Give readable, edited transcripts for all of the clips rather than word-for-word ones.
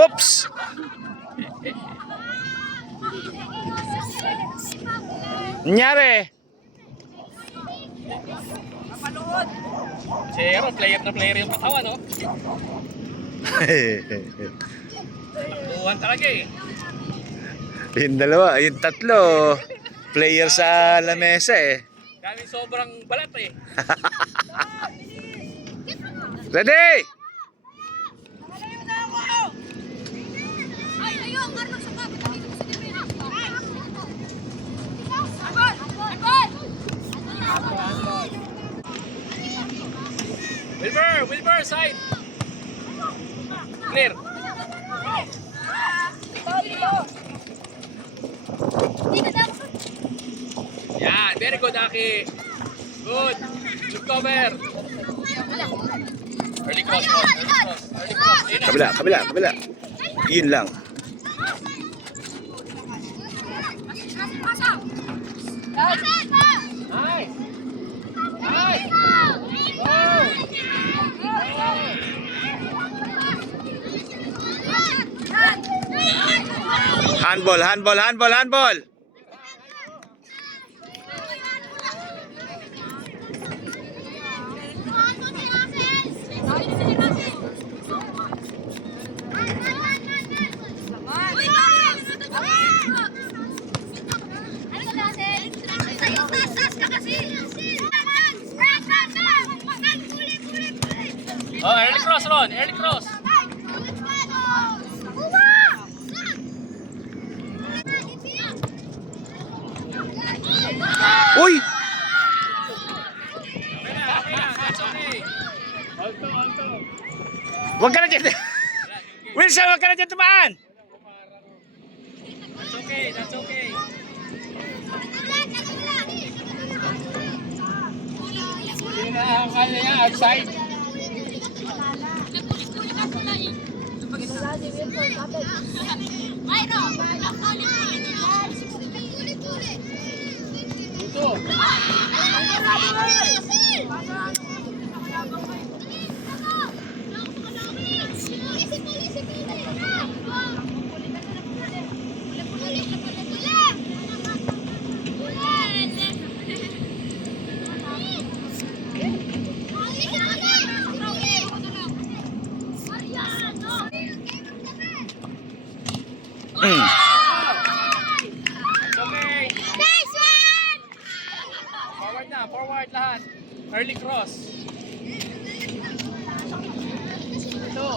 Oops! Nangyari? Zero, player na player yung katawan, no? Tuwan talaga eh. Yung dalawa, yung tatlo. Player sa lamesa eh. Dami sobrang balat eh. Ready? Wilber, side. Clear. Yeah, very good, Aki. Good. Good cover. Early cross. Ayun na. Kabila. Yun lang. Nice. Handball. Oh, early cross, Ron. Early cross. Uy! That's okay. Huwag ka na dyan. Wilson, huwag ka na dyan tumaan. That's okay. Hindi na ang kanya niya, outside. Ito. Forward lahat. Early cross. Ito.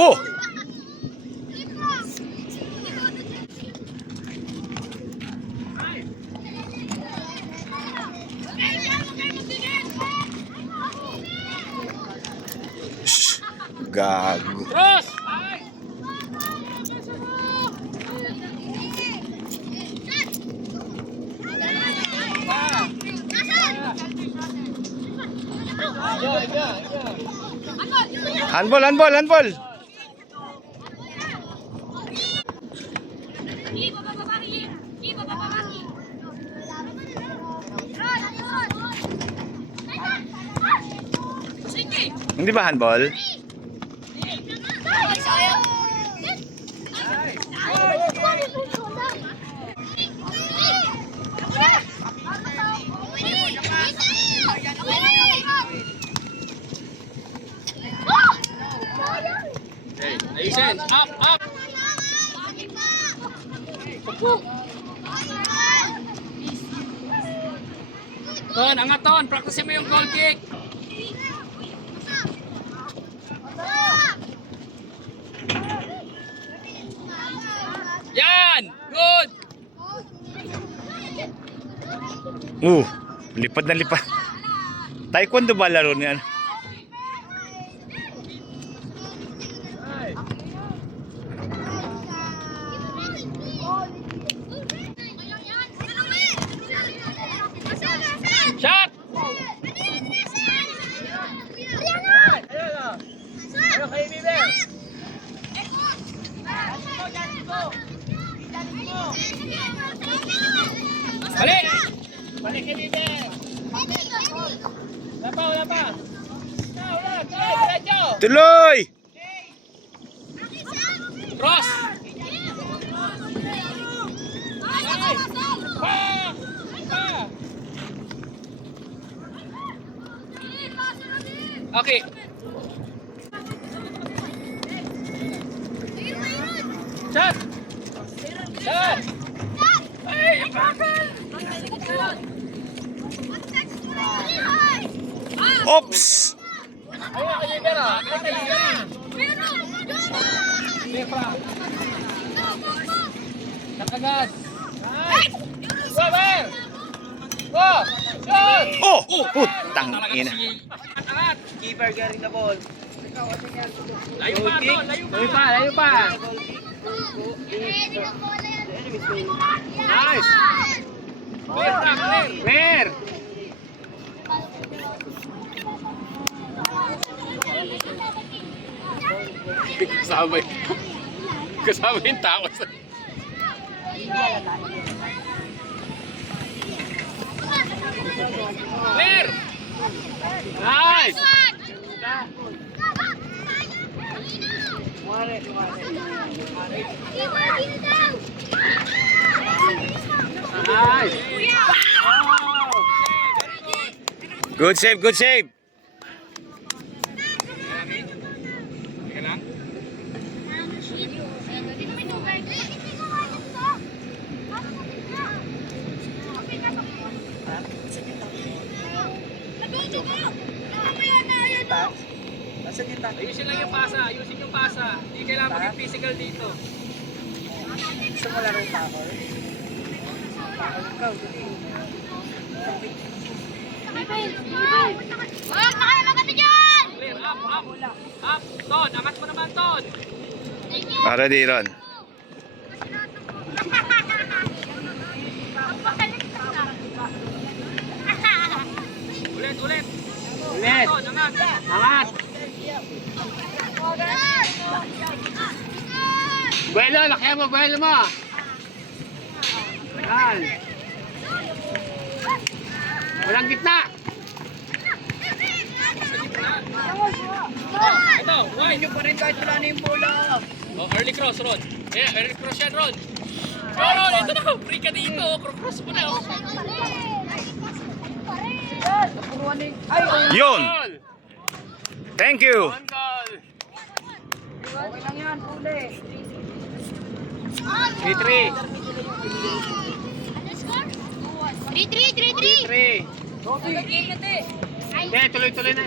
Oh! Shh! Gago. Cross! Handball. Hindi ba handball? Ayusin. Up. Ton, angat ton. Practice mo yung goal kick. Yan! Good! Lipad na lipad. Taekwondo ba laro niyan? Balik ka leader. Wala pa, wala pa. Wala, diretso. Tuloy! Cross. Okay. Shot! Shot! Ay, Oops! ayun, leader ah. Lepa. Nakagas. Nice. Cover! Go! Shot! Oh! Putang ina. Angat! Keeper carrying the ball. Layo pa, Tol. Layo pa. Layo pa. Nice. Clear na, clear. Clear. Kasama yung tao sa... Clear. Nice. Nice. Good save, good save. Teka lang. Nasa gitna. Ayusin lang yung pasa. Ayusin yung pasa. Hindi kailangan maging physical dito. Gusto mo laro tackle? Tackle ikaw, dali. Clear. Up, up. Up. Ton. Angat mo naman, Ton. Para di ron. Ulit, ulit. Ulit. Ton, angat. Angat. Buelo, lakyan mo, buelo mo. Yan. Walang gitna. Ito, wide. Hindi pa rin kahit wala na yung bola. Oh, early cross, Ron. Early cross yan, Ron. Ron, ito na. Free ka dito. Cross mo na. Oh. Napuruan na yung... Ay, oh. Yun! Goal. Thank you! One goal. Okay lang yan, huli. 3-3. 3-3. 3-3. Hindi, tuloy-tuloy na.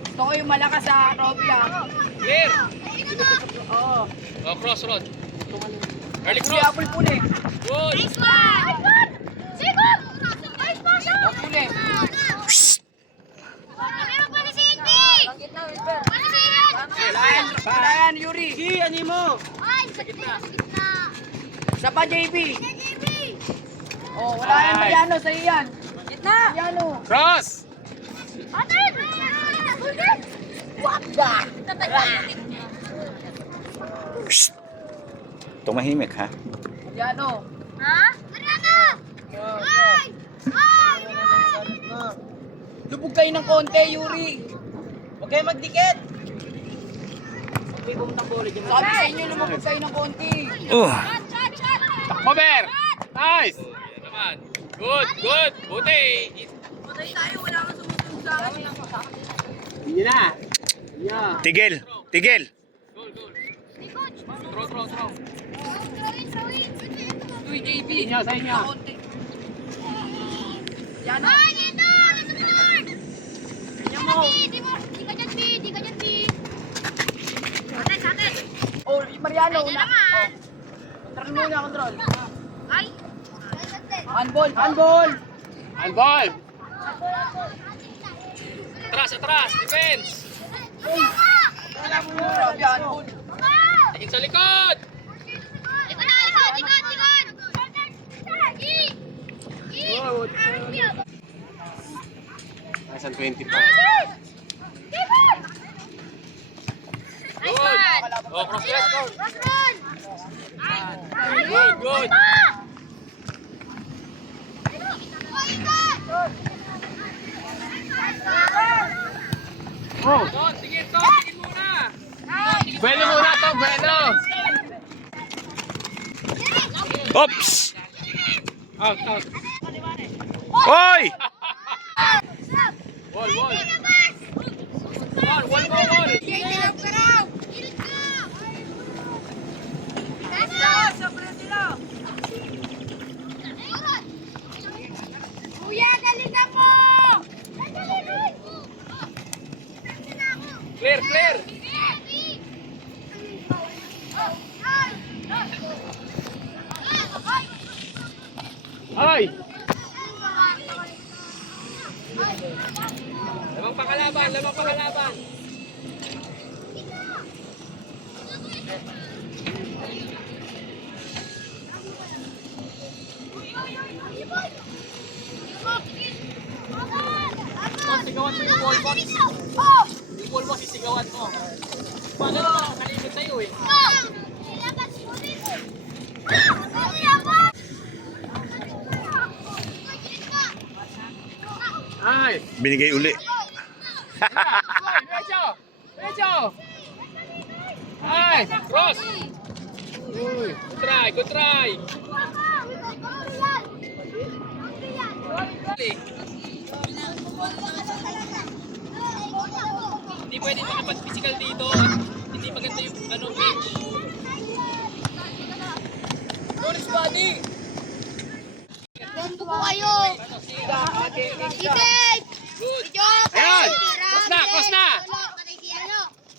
Gusto ko yung malakas sa trophy ah. Clear. Oo. Oh, cross, Ron. Early Huli, cross. apple puli. Good. Apuli. Wala yan, Yuri. Ano mo? Sa pa, JB. Oh, wala yan, Mariano. Sa'yo yan. Gitna. Mariano. Cross. Shh! Tumahimik ha. Mariano. Lubog kayo ng konti, Yuri. Huwag kayo magdikit. Sabi sa inyo, lumubog kayo ng konti. Oh! Cover. Nice. Ayan naman. Good, good. Buti. Patay tayo, wala kang sumusunod sa akin. Hindi na. Yeah. Tigil! Tigil! Goal, goal. Throw, throw, throw. Uy, JB. Sa inyo, sa inyo. Konti. Yan o. Ganyan mo. Oh, Mariano, una. Oh. Control muna, control. Handball, handball. And ball. Atras, atras. Defense. Grabe, handball. Tingin sa likod. Nasaan 20 pa? Good. Oh, cross, let's go. Good, good. Oops! Out, out. Hoy! Wall, wall. Wall mo, wall. Kuya, galingan mo! Clear, clear. Ay! Lamang pakalaban, lamang pakalaban. Sigawan mo yung wall box. Yung wall box, sisigawan mo. Paano naman ang kalimit sa'yo eh? Ay! Binigay uli. Derecho! Derecho! Ay! Cross! Uy! Good try! Good try! Hindi pwede makapag-physical dito. Hindi maganda yung pitch. Notice body! Ganto po kayo! Itin! Good! Idiot! Ayan! Cross na! Cross na!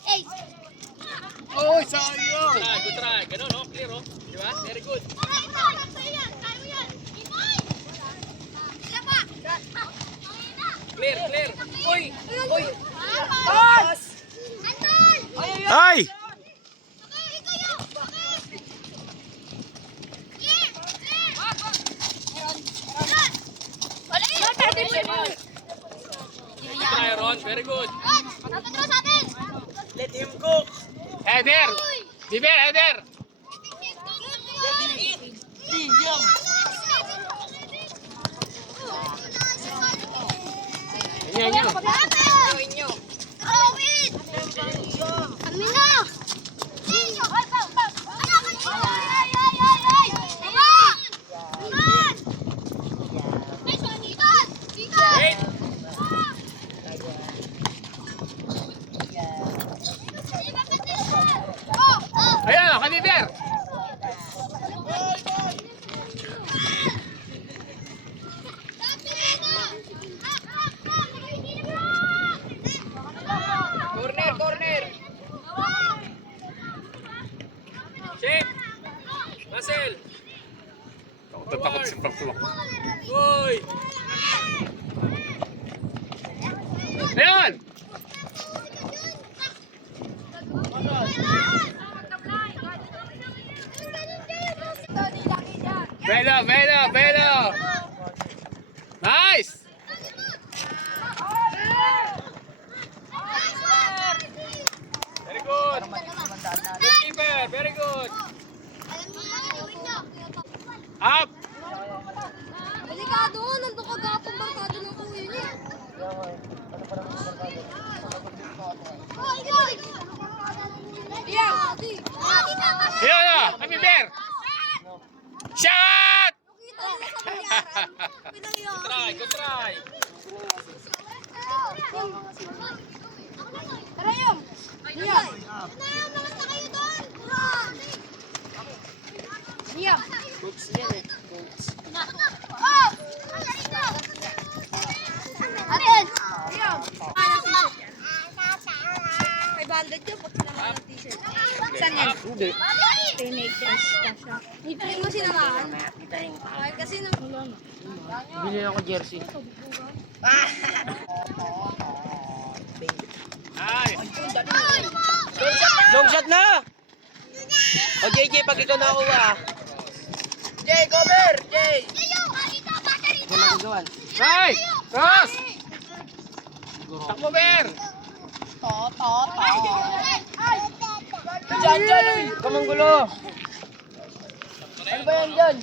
Hey! Oh, sayang! Good try! Good try! Ganun, no? Clear, oh. Di ba? Very good. Clear, clear. Uy! Uy! Toss! Ay! Good try, Ron. Very good. Let him cook! Header! Diver, header! Yan, yan. Wait! Ayan, kaniver! Corner, corner! Shape! Russell! Takot si Pagtuwak. Uy! Ayan! Velo, velo, velo! Nice! Very good! Good keeper, very good! Up! Delikado, nandun ka gapang barkado ng kuya niya. Yeah. Ayan na! Kami bear! Shot! Good try, good try! Tara yung! Liam! Liam! Oops, yan eh. Oh! Ano yan? Liam! 500 yun pag sinamahan ng t-shirt. Saan yan? Hindi. Teenagers ka siya. Hindi mo sinamahan. Ay, kasi nang... Bili ako jersey. Ay! Long shot na! O JJ, pag ikaw nakuha. Jay, cover! Jay! Ay! Cross! Takbo, bear! Diyan, diyan, uy! Kamanggulo! Ano ba yan dyan?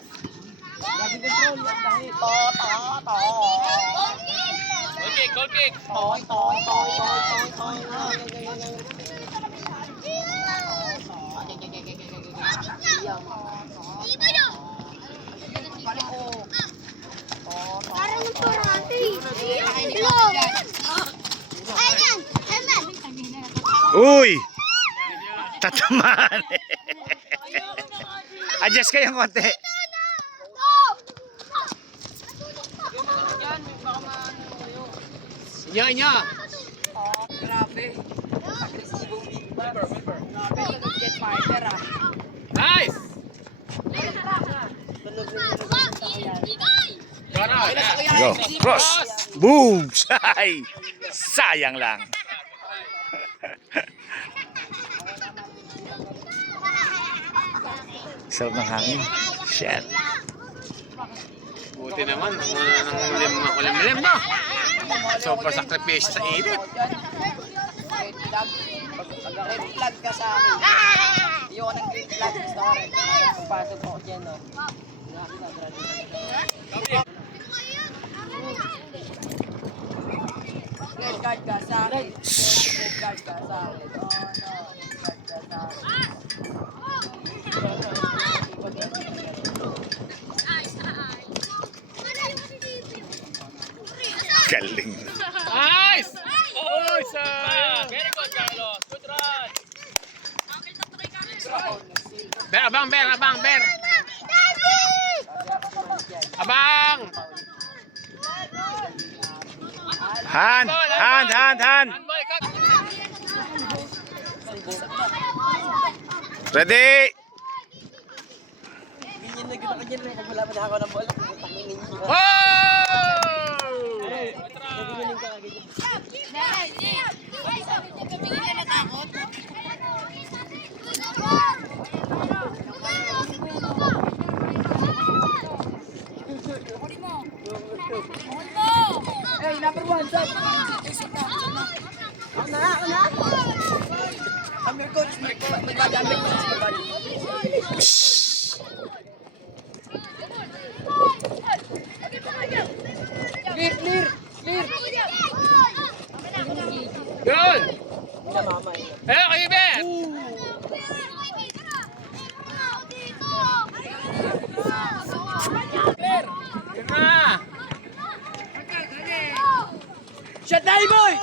Goal kick, goal kick! Toy, toy, toy, toy, toy, toy. Uy! Tatamaan. Adjust kayo konti. Inya. Grabe. Grabe, get fighter ah. Nice! Go. Cross. Boom! Ay! Sayang lang. Sarap ng hangin. Shit. Buti naman, makulimlim na. Super sakripisyo sa init. Red flag. Pag red flag ka sa akin. Ayoko ng green flag. Gusto ko red flag. Pagpasok ko dyan, no? Red card ka sa akin. Red card ka sa akin. Oh, no. Red card ka sa akin. Galing. Nice! Oh, very good, Carlos. Good run. Ber, abang, Ber. Abang! Hand! Handball, cut. Ready? Oh! Hey, number one, sir. I'm your coach. Clear. Good! Ayo, kayo, Ber! Clear na! Shot tayo, boy!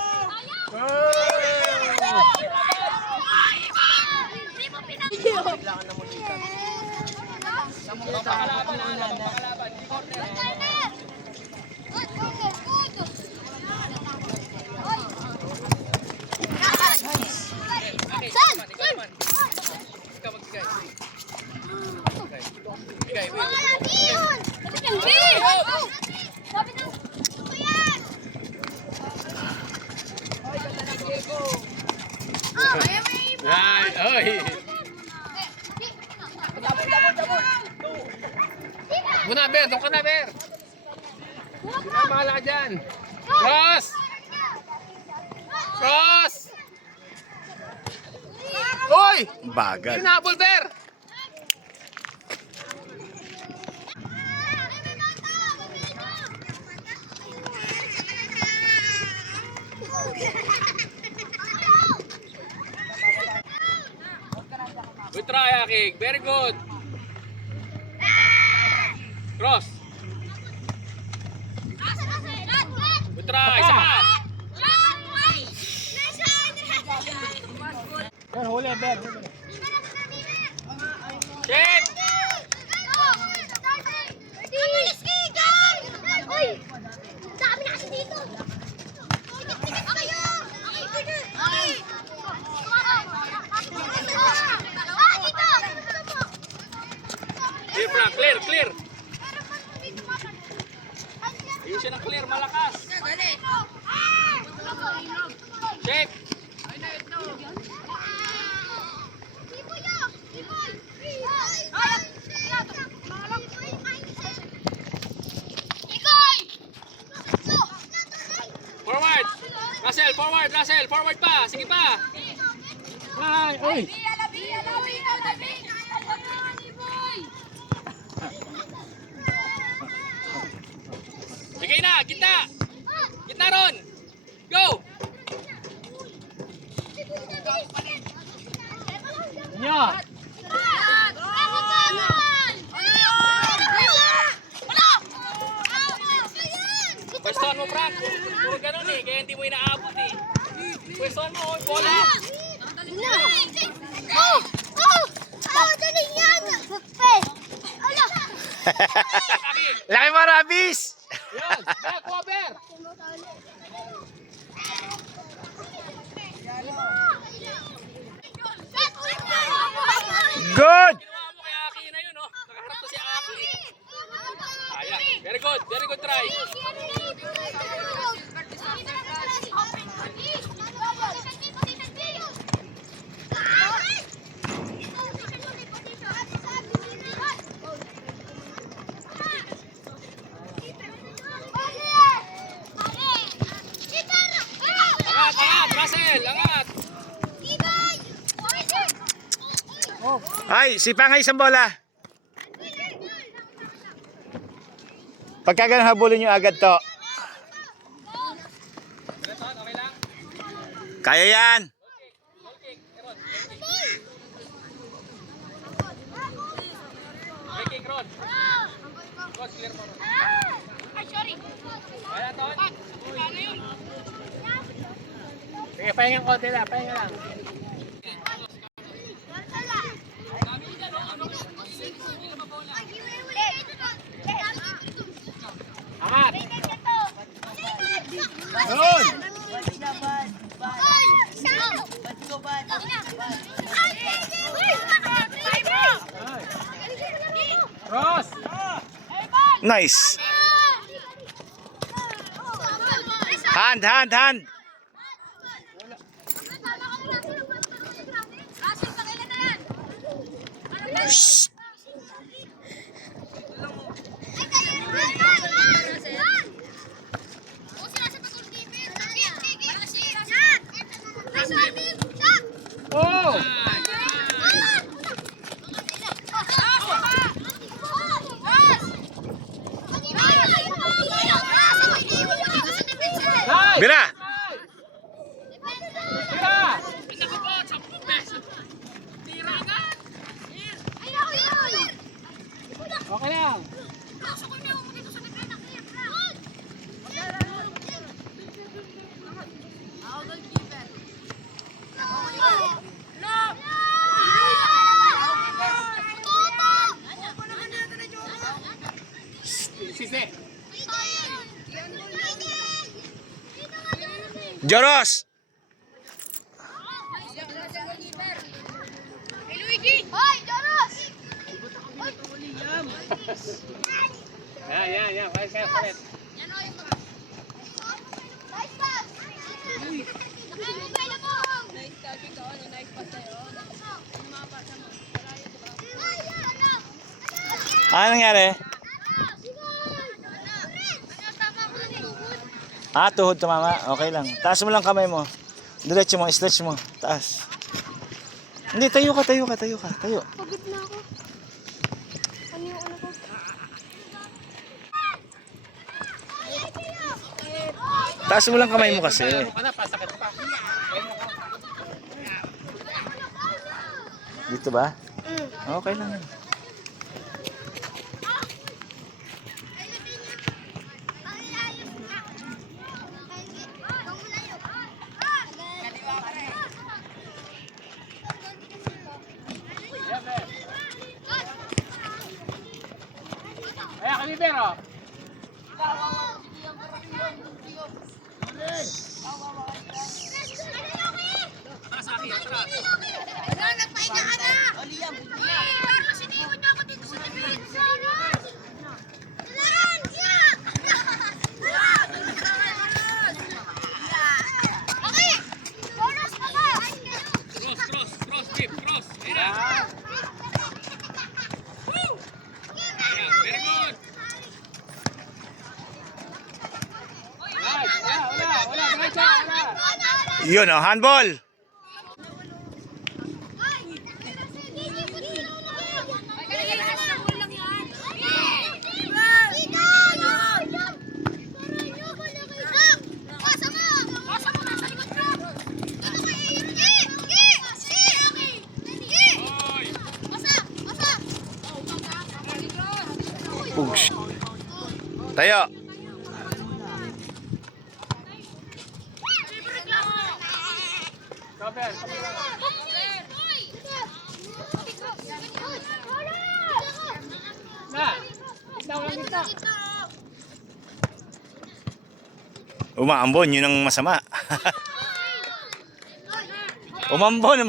Ay, oy! Muna, Ber! Doon ka na, Ber! Mahala ka dyan! Cross! Uy! Bagal. Hinabol, Ber! Good try, Akig. Very good. Cross. Good try. Isa pa. Check. Clear, Frank. Clear. Ayusin ang clear. Malakas. Check. Forward. Russell. Forward pa. Sige pa. Ay, oy. Sige na, gitna ron. Go. Nya. Pwestuhan mo, Frank. Puro ganun eh, kaya hindi mo inaabot eh. Pwestuhan mo, bola. Dali yan! Ala! Laki mo, Rabis! Yan, back cover. Good! Ginawa mo kay Aki na yun, oh. Nakaharap ko si Aki. Ayan, very good try. Angat, Russell, angat. Ay, sipa nga isang bola. Pagka ganun, habulin nyo agad to. Kaya yan. Breaking, Ron. Ron, clear mo. Kaya, Ton. Sige, pahinga konti lang, pahinga lang. Angat. Ron. Cross. Nice. Hand. Shh. Oh! Nice! Bira. Tira! Naku po, 10 pesos. Tira agad! Okay lang. Sisi. Joros. Hoy, Joros! Yan. Palit. Nice pass! Nakimobile ako! Ano nangyari? Ah, tuhod tumama. Okay lang. Taas mo lang kamay mo. Diretso mo, stretch mo. Taas. Hindi, tayo ka. Tayo. Pagod na ako. Ano yung ano ko? Taas mo lang kamay mo kasi. Ano ka na, pasakit pa. Dito ba? Okay lang. Ayan, Kalibero. Atras, Aki, atras. Wala, nagpahinga ka na! Pero siniwan niya ako dito sa tabi. Dalan! Okay! Joros pa ba? Cross, Pip, cross. Tira. Ayan, very good. Nice. Wala. Diretso, wala. Yun oh, handball. Tayo. Cover. Na. Ikaw lang kita. Umaambon, yun ang masama. Umambon.